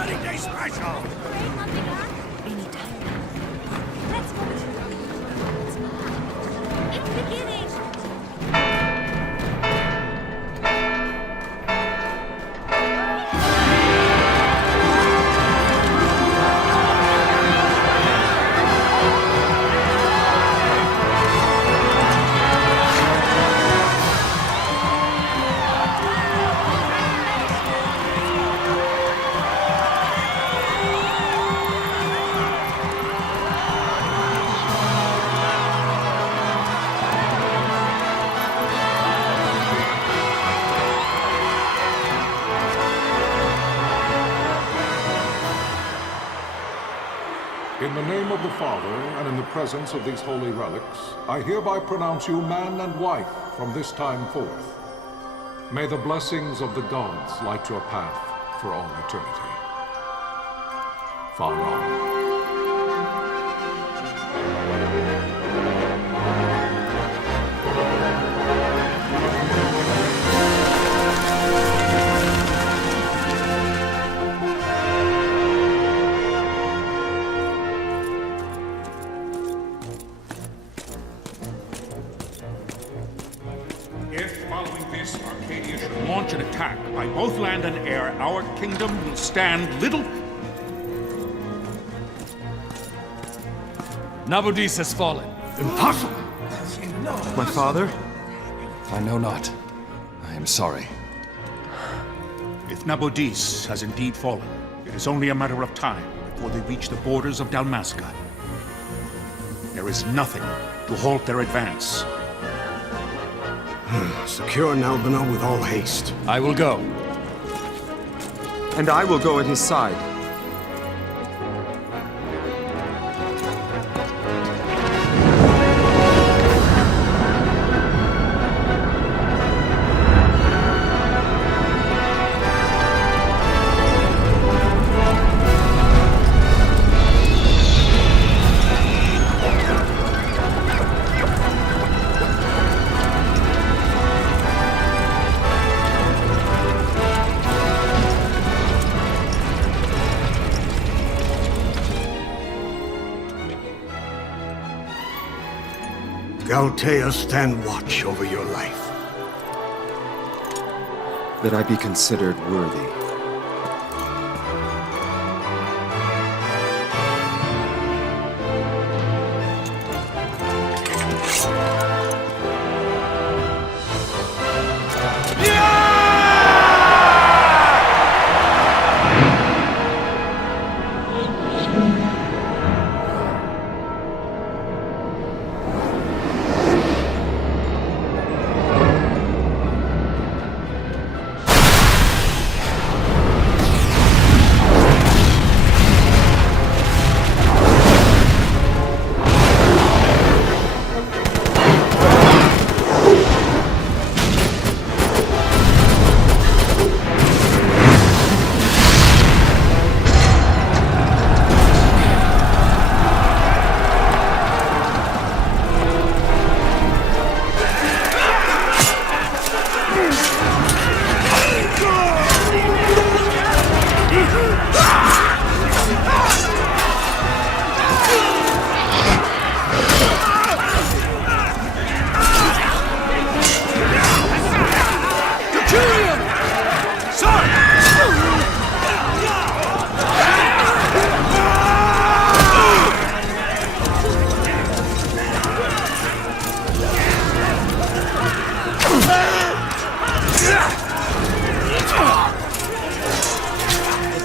Wedding day special! Let's go. It's beginning. In the name of the Father, and in the presence of these holy relics, I hereby pronounce you man and wife from this time forth. May the blessings of the gods light your path for all eternity. Far on. Launch an attack by both land and air, our kingdom will stand little... Nabudis has fallen. Impossible! My father? I know not. I am sorry. If Nabudis has indeed fallen, it is only a matter of time before they reach the borders of Dalmasca. There is nothing to halt their advance. Secure Nalbina with all haste. I will go. And I will go at his side. Galtea, stand watch over your life. That I be considered worthy.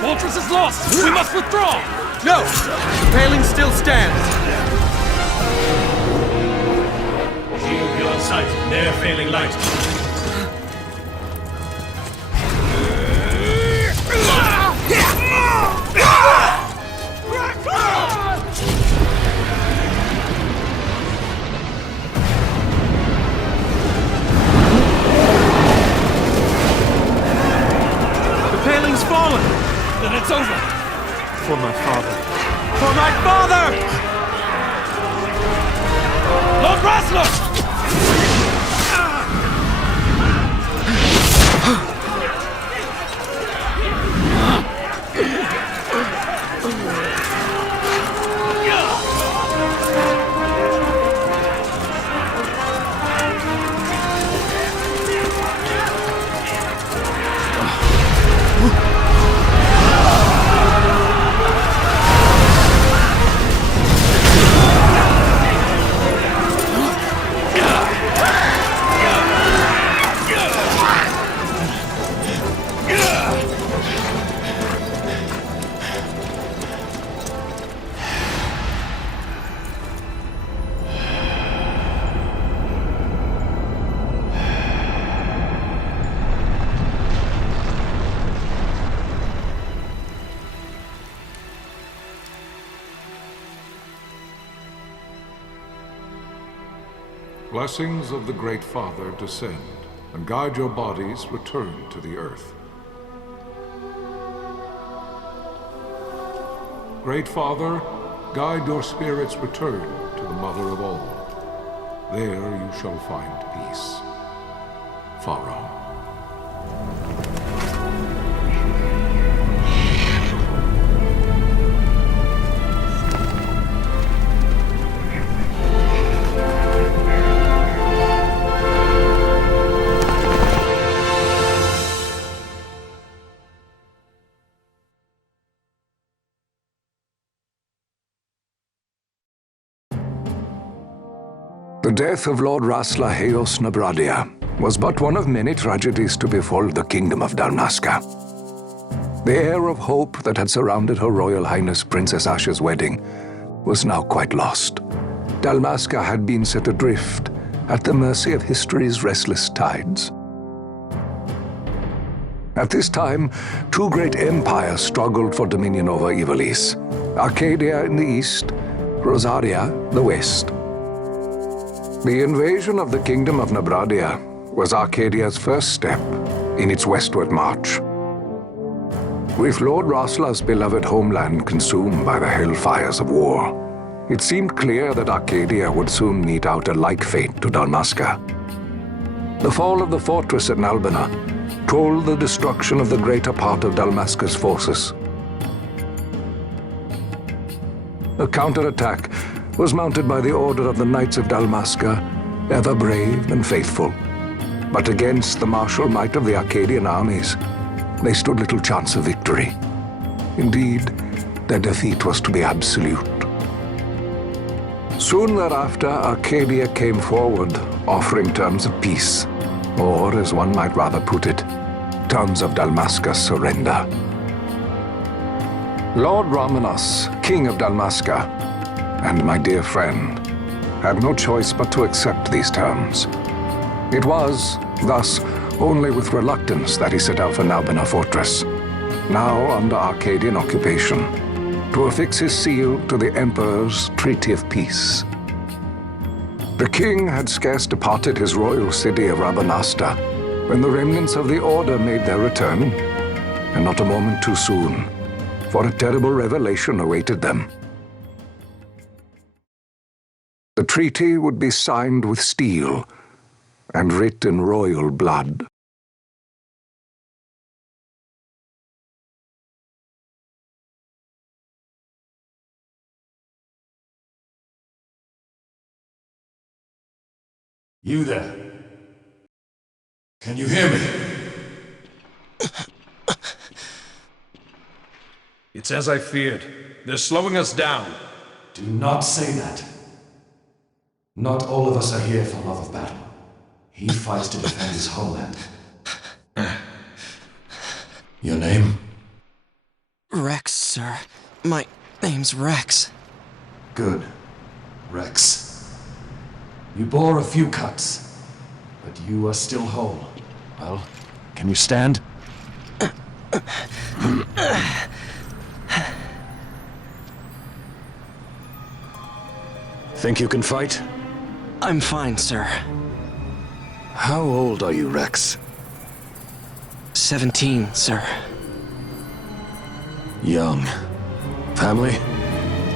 Fortress is lost! We must withdraw! No! The paling still stands! Shield beyond sight, ne'er failing light. The paling's fallen! Then it's over! For my father. For my father! Lord Rasler! blessings of the Great Father descend, and guide your bodies return to the earth. Great Father, guide your spirits return to the Mother of all. There you shall find peace. Pharaoh. The death of Lord Rasla Heos Nabradia was but one of many tragedies to befall the kingdom of Dalmasca. The air of hope that had surrounded Her Royal Highness Princess Asha's wedding was now quite lost. Dalmasca had been set adrift at the mercy of history's restless tides. At this time, two great empires struggled for dominion over Ivalice: Arcadia in the east, Rosaria the west. The invasion of the Kingdom of Nabradia was Arcadia's first step in its westward march. With Lord Rasla's beloved homeland consumed by the hellfires of war, it seemed clear that Arcadia would soon mete out a like fate to Dalmasca. The fall of the fortress at Nalbina told the destruction of the greater part of Dalmasca's forces. A counterattack was mounted by the order of the Knights of Dalmasca, ever brave and faithful. But against the martial might of the Arcadian armies, they stood little chance of victory. Indeed, their defeat was to be absolute. Soon thereafter, Arcadia came forward, offering terms of peace, or, as one might rather put it, terms of Dalmasca's surrender. Lord Ramenas, King of Dalmasca, and my dear friend, had no choice but to accept these terms. It was, thus, only with reluctance that he set out for Nalbina Fortress, now under Arcadian occupation, to affix his seal to the Emperor's Treaty of Peace. The king had scarce departed his royal city of Rabanasta when the remnants of the Order made their return, and not a moment too soon, for a terrible revelation awaited them. The treaty would be signed with steel and writ in royal blood. You there? Can you hear me? It's as I feared. They're slowing us down. Do not say that. Not all of us are here for love of battle. He fights to defend his homeland. Your name? Rex, sir. My name's Rex. Good. Rex. You bore a few cuts, but you are still whole. Well, can you stand? Think you can fight? I'm fine, sir. How old are you, Rex? 17, sir. Young. Family?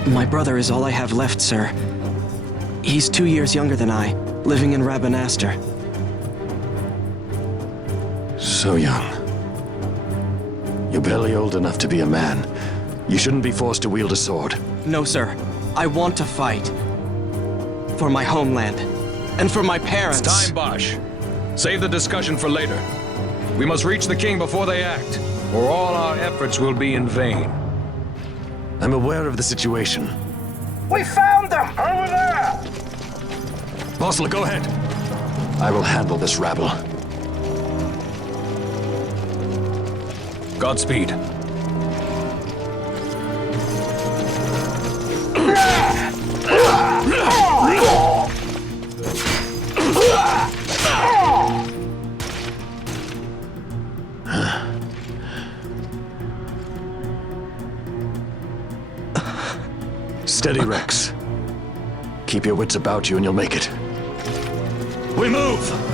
My brother is all I have left, sir. He's 2 years younger than I, living in Rabanastre. So young. You're barely old enough to be a man. You shouldn't be forced to wield a sword. No, sir. I want to fight. For my homeland. And for my parents. It's time, Bosch. Save the discussion for later. We must reach the king before they act, or all our efforts will be in vain. I'm aware of the situation. We found them! Over there! Bossler, go ahead. I will handle this rabble. Godspeed. Steady, Rex. Keep your wits about you and you'll make it. We move!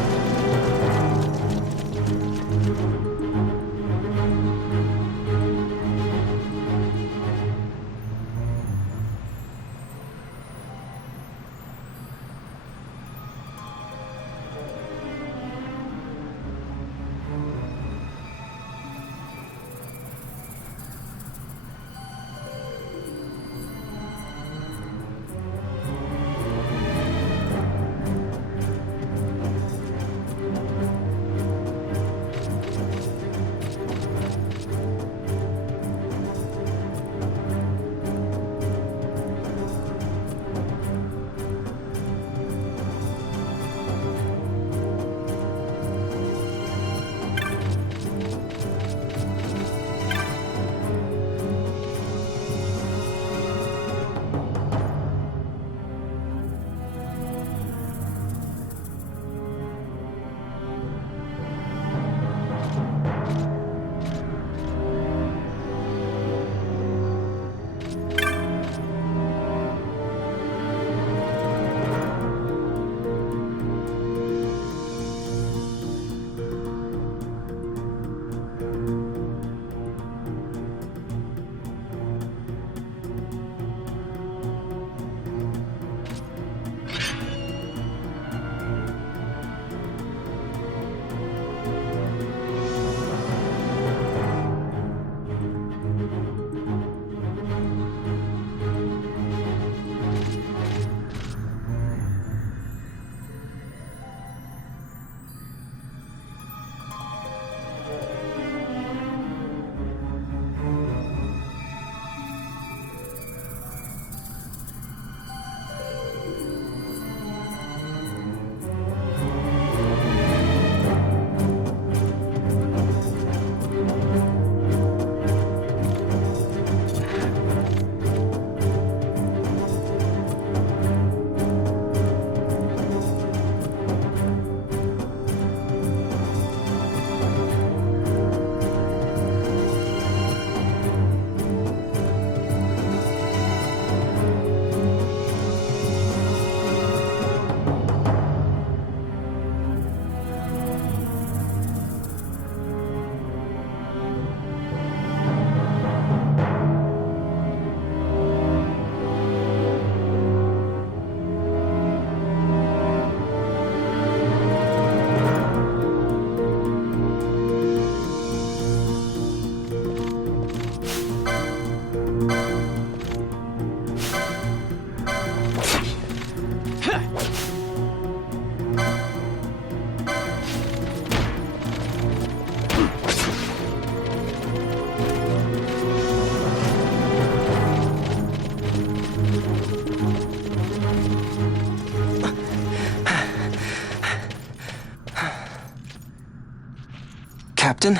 Captain?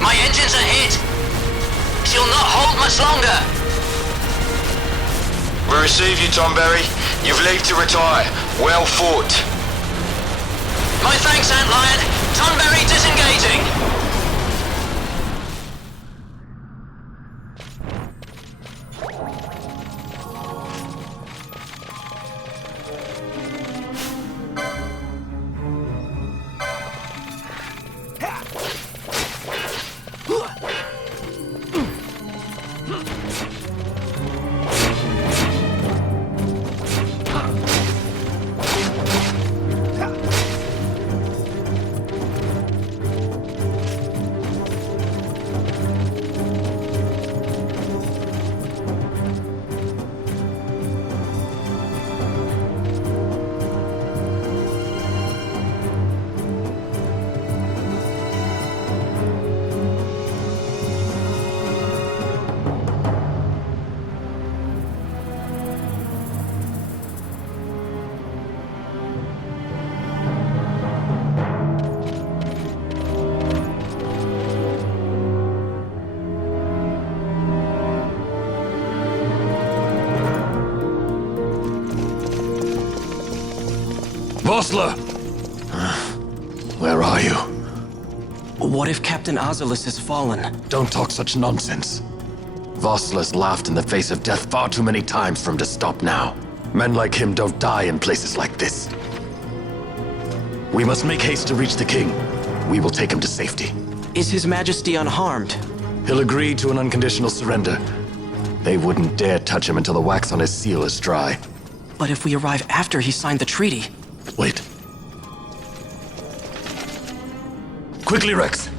My engines are hit. She'll not hold much longer. We receive you, Tomberry. You've leave to retire. Well fought. My thanks, Antlion. Tonberry disengaging. Vossler! Where are you? What if Captain Azulis has fallen? Don't talk such nonsense. Vossler's laughed in the face of death far too many times for him to stop now. Men like him don't die in places like this. We must make haste to reach the king. We will take him to safety. Is His Majesty unharmed? He'll agree to an unconditional surrender. They wouldn't dare touch him until the wax on his seal is dry. But if we arrive after he signed the treaty... Wait. Quickly, Rex!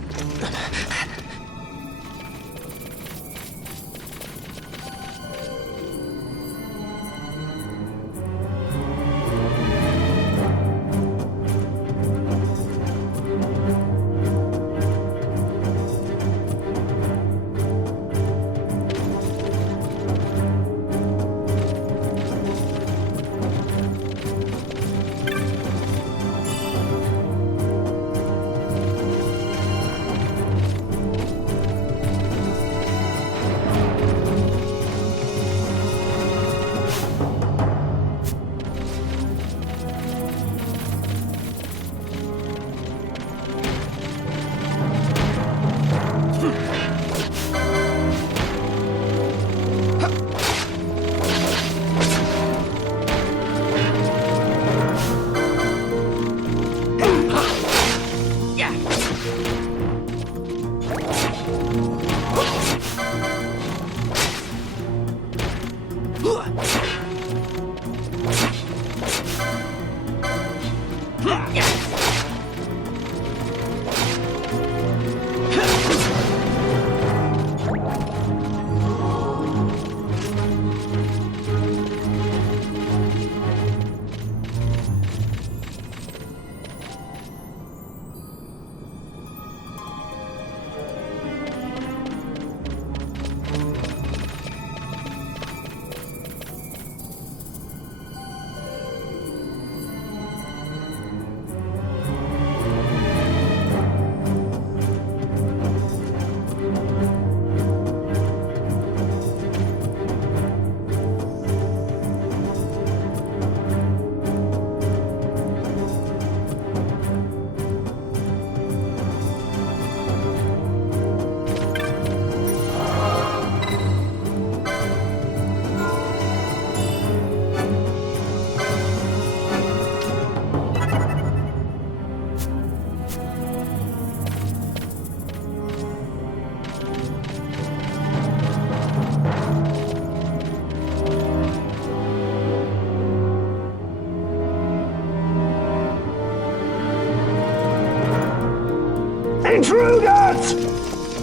Intruders!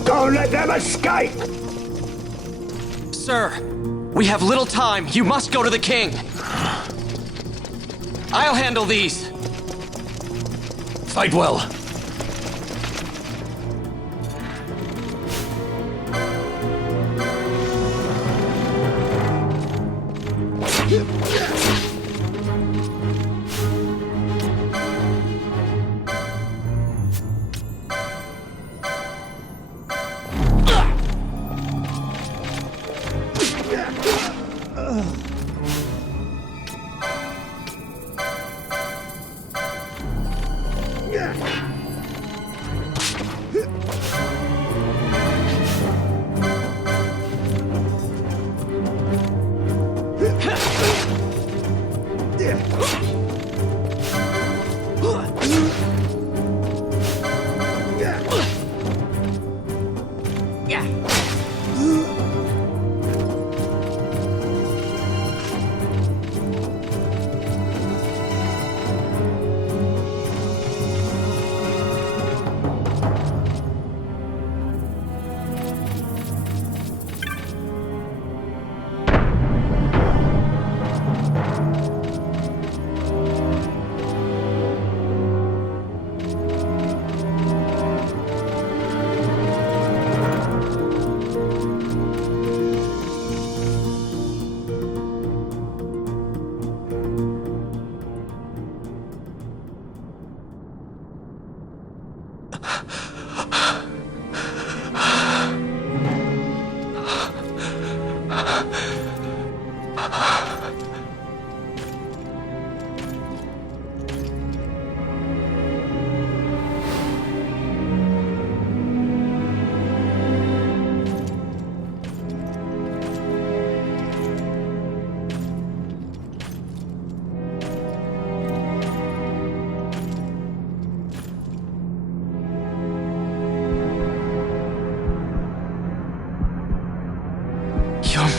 Don't let them escape! Sir, we have little time. You must go to the king. I'll handle these. Fight well.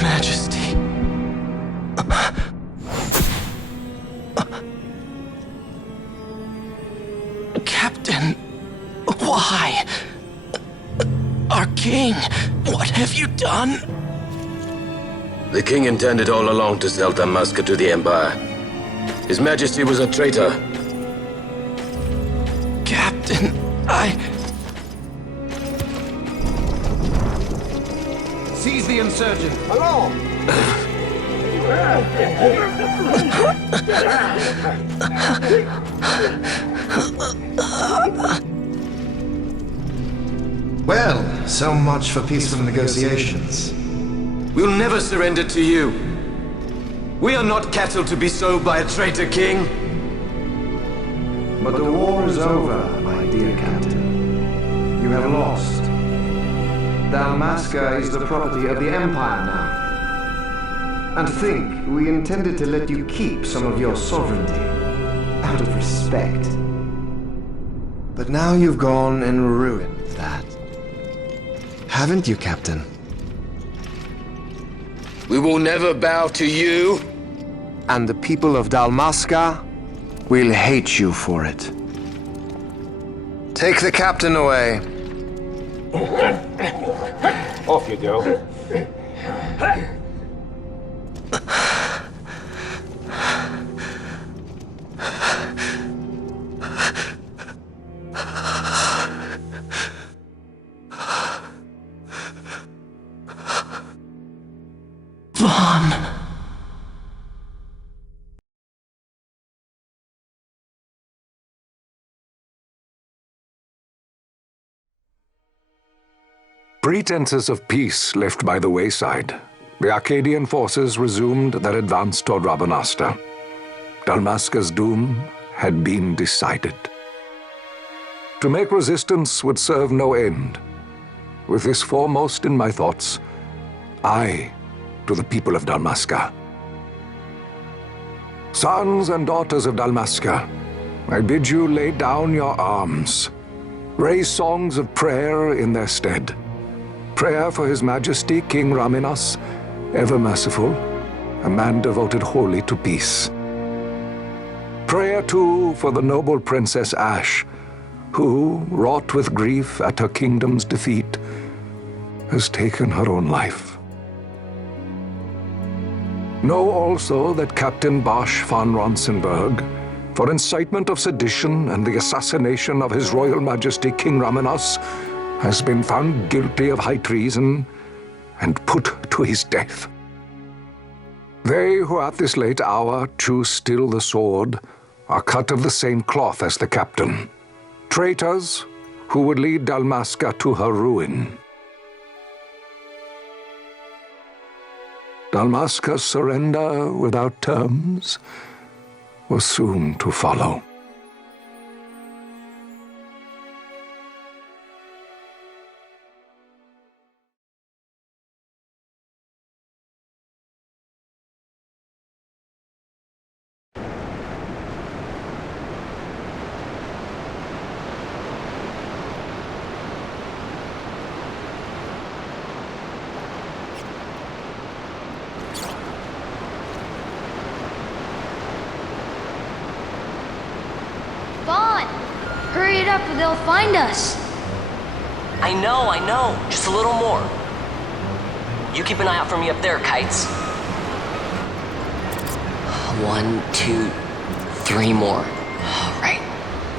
Majesty. Captain, why? Our king, what have you done? The king intended all along to sell Dalmasca to the Empire. His Majesty was a traitor. Captain, Seize the insurgent. Well, so much for peaceful negotiations. We'll never surrender to you. We are not cattle to be sold by a traitor king. But the war is over, my dear captain. You have lost. Dalmasca is the property of the Empire now. And to think we intended to let you keep some of your sovereignty, out of respect. But now you've gone and ruined that. Haven't you, Captain? We will never bow to you. And the people of Dalmasca will hate you for it. Take the captain away. Off you go. Vaughn. Pretenses of peace left by the wayside, the Arcadian forces resumed their advance toward Rabanasta. Dalmasca's doom had been decided. To make resistance would serve no end. With this foremost in my thoughts, I, to the people of Dalmasca. Sons and daughters of Dalmasca, I bid you lay down your arms. Raise songs of prayer in their stead. Prayer for His Majesty King Raminas, ever merciful, a man devoted wholly to peace. Prayer, too, for the noble Princess Ash, who, wrought with grief at her kingdom's defeat, has taken her own life. Know also that Captain Bosch von Ronsenberg, for incitement of sedition and the assassination of His Royal Majesty King Raminas, has been found guilty of high treason and put to his death. They who at this late hour choose still the sword are cut of the same cloth as the captain, traitors who would lead Dalmasca to her ruin. Dalmasca's surrender without terms was soon to follow. Hurry it up or they'll find us. I know. Just a little more. You keep an eye out for me up there, Kites. 1, 2, 3 more. All right.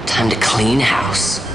Time to clean house.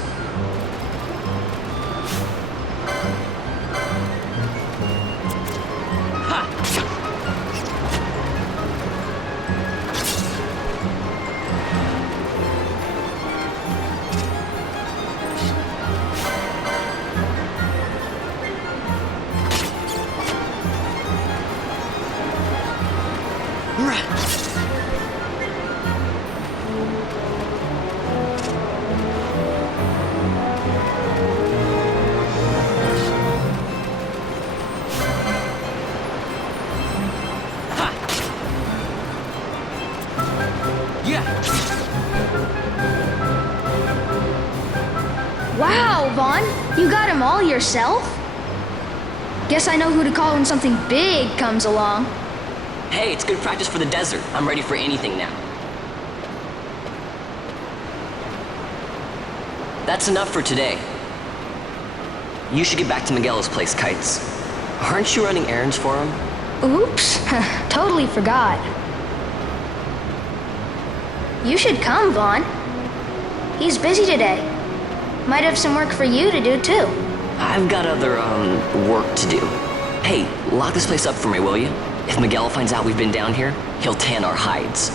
Wow, Vaughn, you got him all yourself? Guess I know who to call when something big comes along. Hey, it's good practice for the desert. I'm ready for anything now. That's enough for today. You should get back to Miguel's place, Kites. Aren't you running errands for him? Oops, totally forgot. You should come, Vaughn. He's busy today. Might have some work for you to do, too. I've got other, work to do. Hey, lock this place up for me, will you? If Miguel finds out we've been down here, he'll tan our hides.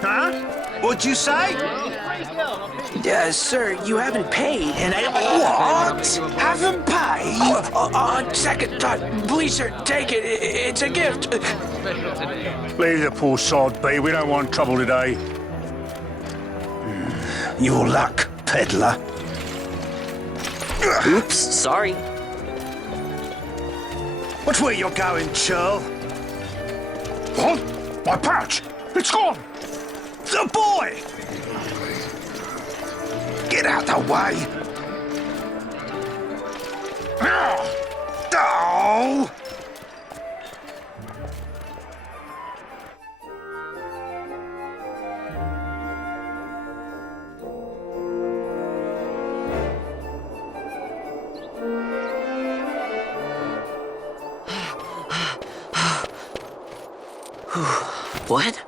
Huh? What'd you say? Sir, you haven't paid, and I... What? Haven't paid? On second thought, please, sir, take it. It's a gift. Leave the poor sod be. We don't want trouble today. Your luck, peddler. Oops, sorry. Watch where you're going, churl. What? My pouch! It's gone! The boy! Get out the way! Oh! What?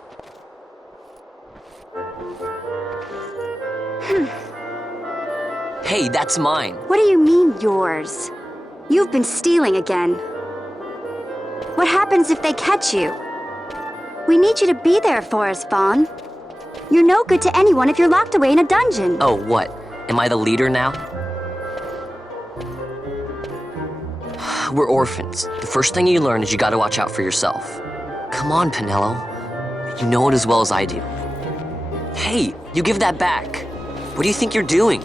Hey, that's mine. What do you mean, yours? You've been stealing again. What happens if they catch you? We need you to be there for us, Vaughn. You're no good to anyone if you're locked away in a dungeon. Oh, what? Am I the leader now? We're orphans. The first thing you learn is you gotta watch out for yourself. Come on, Pinello. You know it as well as I do. Hey, you give that back. What do you think you're doing?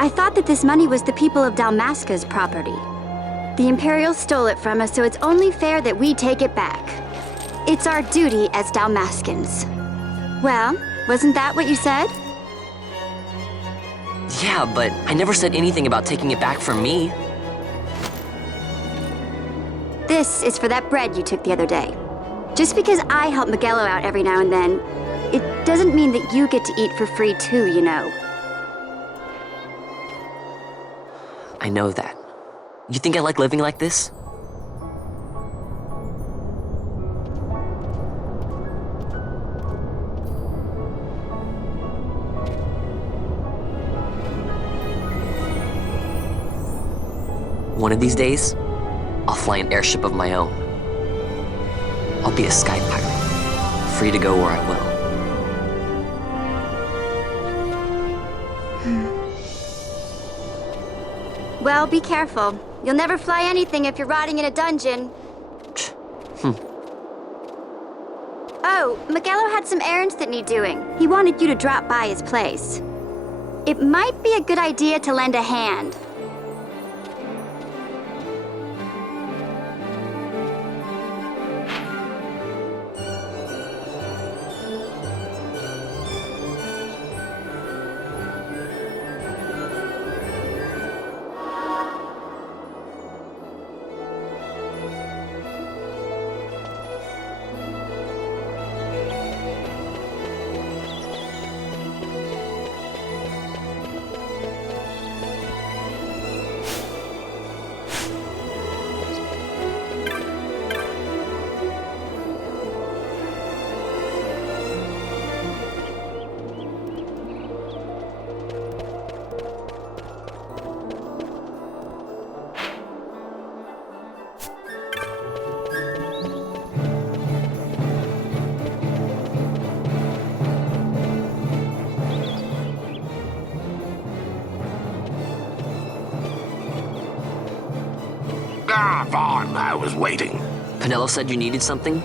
I thought that this money was the people of Dalmasca's property. The Imperials stole it from us, so it's only fair that we take it back. It's our duty as Dalmascans. Well, wasn't that what you said? Yeah, but I never said anything about taking it back from me. This is for that bread you took the other day. Just because I help Miguelo out every now and then, it doesn't mean that you get to eat for free too, you know. I know that. You think I like living like this? One of these days, I'll fly an airship of my own. I'll be a sky pilot, free to go where I will. Well, be careful. You'll never fly anything if you're rotting in a dungeon. Oh, Miguelo had some errands that need doing. He wanted you to drop by his place. It might be a good idea to lend a hand. on. I was waiting. Pinello said you needed something?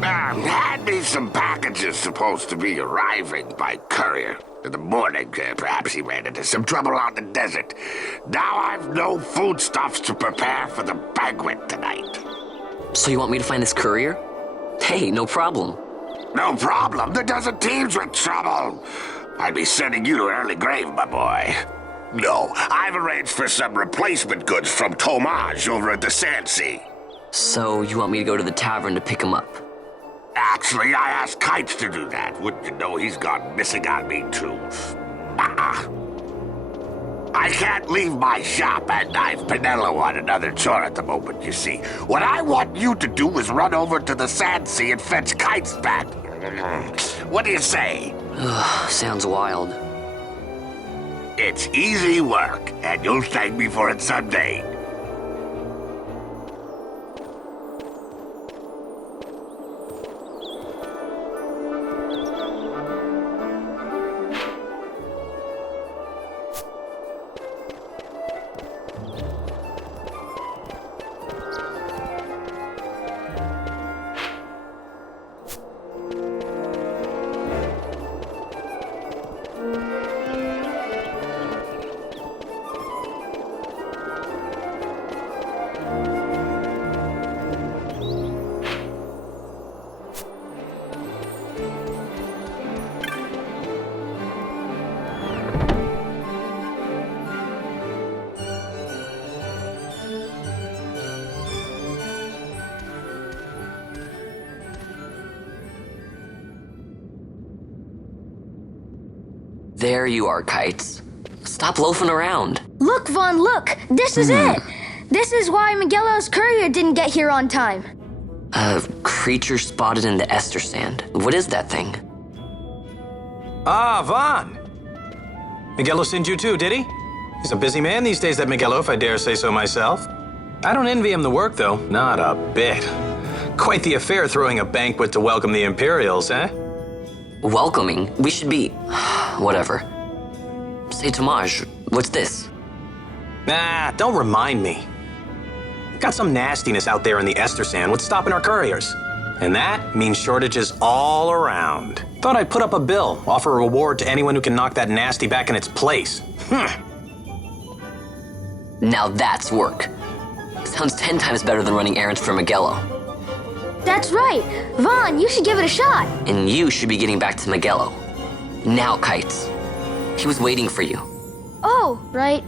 Had me some packages supposed to be arriving by courier. In the morning, perhaps he ran into some trouble out in the desert. Now I've no foodstuffs to prepare for the banquet tonight. So you want me to find this courier? Hey, no problem. No problem. The desert teems with trouble. I'd be sending you to an early grave, my boy. No, I've arranged for some replacement goods from Tomage over at the Sand Sea. So you want me to go to the tavern to pick him up? Actually, I asked Kites to do that. Wouldn't you know he's gone missing on me, too? I can't leave my shop, and I've Pinello on another chore at the moment, you see. What I want you to do is run over to the Sand Sea and fetch Kites back. What do you say? Sounds wild. It's easy work, and you'll thank me for it someday. There you are, Kites. Stop loafing around. Look, Vaughn, look! This is it! This is why Miguelo's courier didn't get here on time. A creature spotted in the Ester Sand. What is that thing? Ah, Vaughn! Miguelo sent you too, did he? He's a busy man these days, that Miguelo, if I dare say so myself. I don't envy him the work, though. Not a bit. Quite the affair throwing a banquet to welcome the Imperials, eh? Welcoming? We should be... whatever. Say, Tomage, what's this? Nah, don't remind me. Got some nastiness out there in the Ester Sand. What's stopping our couriers? And that means shortages all around. Thought I'd put up a bill, offer a reward to anyone who can knock that nasty back in its place. Now that's work. Sounds 10 times better than running errands for Miguelo. That's right! Vaughn, you should give it a shot! And you should be getting back to Miguelo. Now, Kites. He was waiting for you. Oh, right.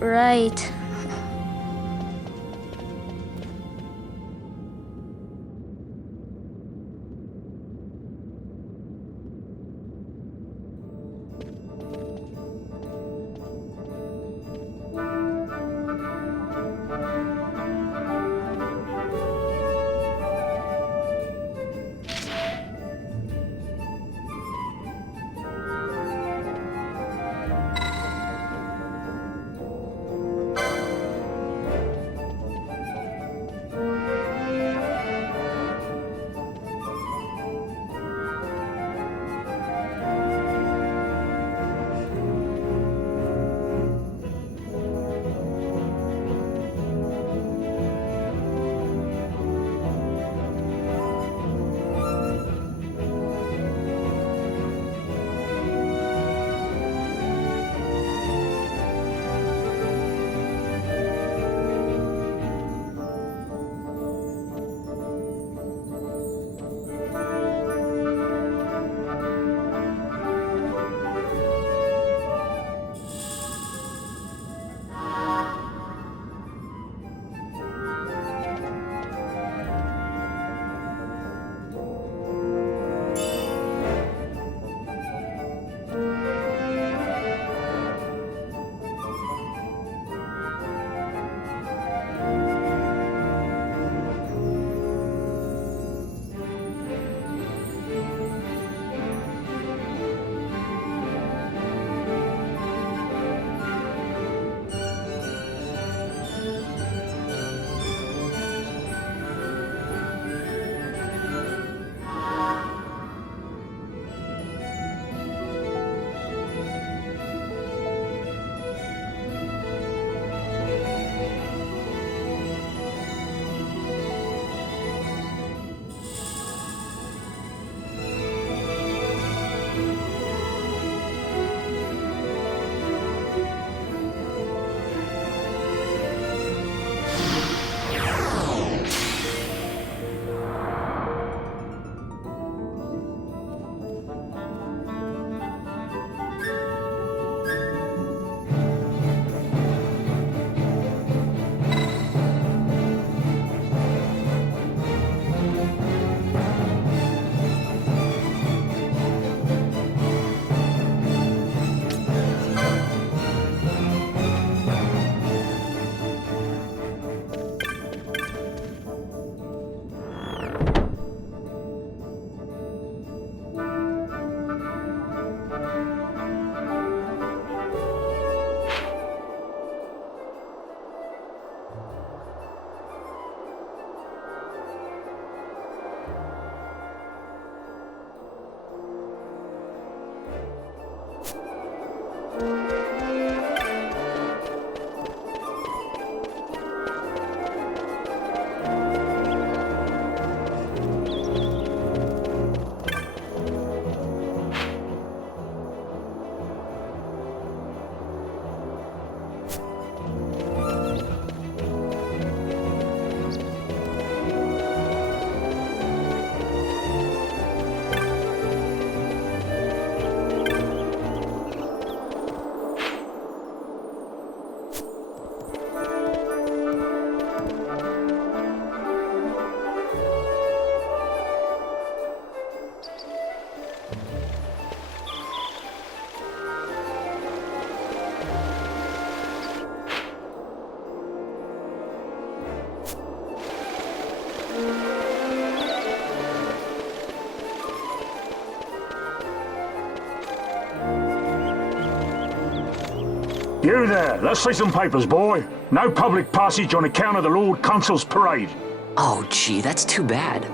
You there, let's see some papers, boy. No public passage on account of the Lord Consul's parade. Oh, gee, that's too bad.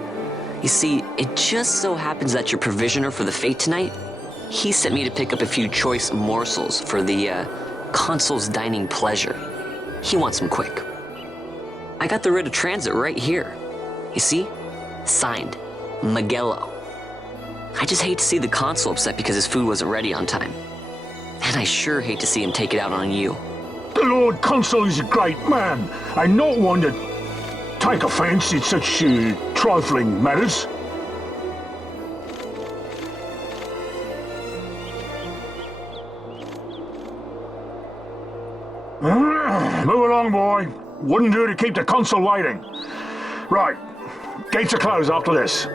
You see, it just so happens that your provisioner for the fete tonight, he sent me to pick up a few choice morsels for the, Consul's dining pleasure. He wants them quick. I got the writ of transit right here. You see? Signed, Miguelo. I just hate to see the Consul upset because his food wasn't ready on time. And I sure hate to see him take it out on you. The Lord Consul is a great man, and not one to take offense in such trifling matters. Move along, boy. Wouldn't do to keep the Consul waiting. Right, gates are closed after this.